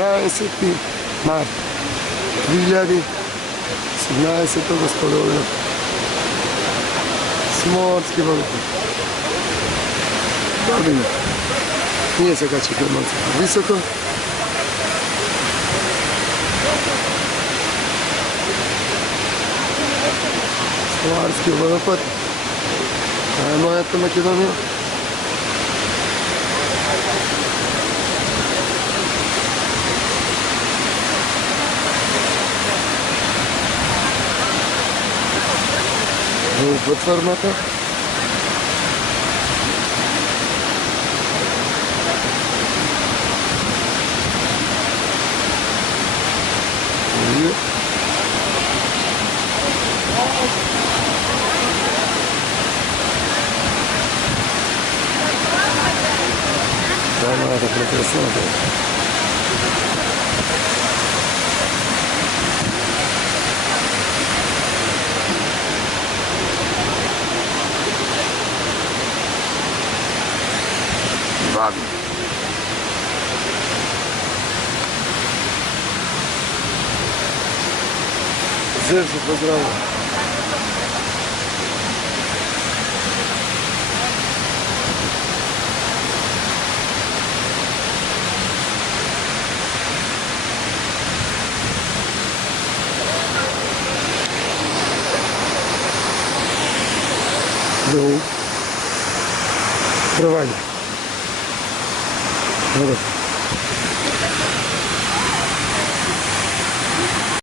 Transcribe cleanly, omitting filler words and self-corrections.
20. mart 2017 gospodovina. Smorski vodopad. Babina. Nije se kače kod malce visoko. Slovarski vodopad. Ajmo, eto Makedonija. Platformата. Това е прекрасно. Babi. Зевс поздравляю. Ну, провали. Вот.